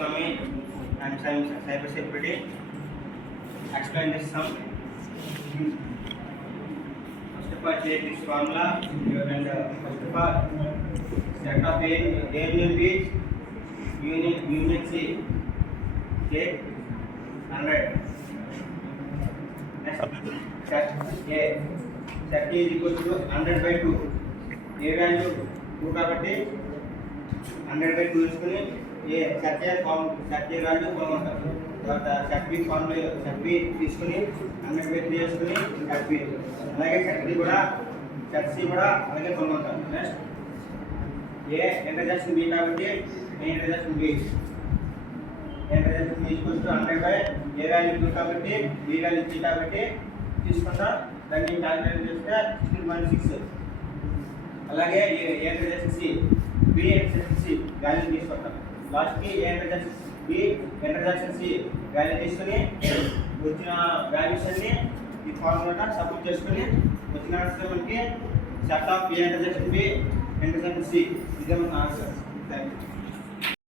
economy and cyber security. Explain this sum. First of all, take this formula and first of all, set of A union B, union C. Take 100. Next, set A. Set A is equal to 100 by 2. A value 2 కాబట్టి 100 by 2 తీసుకుని ఏ set ఏ value కొనుక్కుంటారు. తర్వాత set B formula set B తీసుకుని 100 by 3 చేసుకుని set B, అలాగే set B కూడా set C కూడా అలాగే కొనుక్కుంటారు. నెక్స్ట్ ఏ ఇంటర్జెక్షన్ బి కాబట్టి A intersection B equals to 100 by A value 2 కాబట్టి బి వాల్యూ 3 కాబట్టి తీసుకుంటాం. దాన్ని క్యాలిక్యులేట్ చేస్తే 16.6. అలాగే A intersection C B intersection C value తీసుకుంటాం. లాస్ట్కి A intersection B intersection C value తీసుకుని వచ్చిన వాల్యూస్ అన్ని ఈ ఫార్ములా సబ్మిట్ చేసుకుని వచ్చిన ఆన్సర్ మనకి set of A intersection B intersection C ఇదే మన ఆన్సర్. Thank you.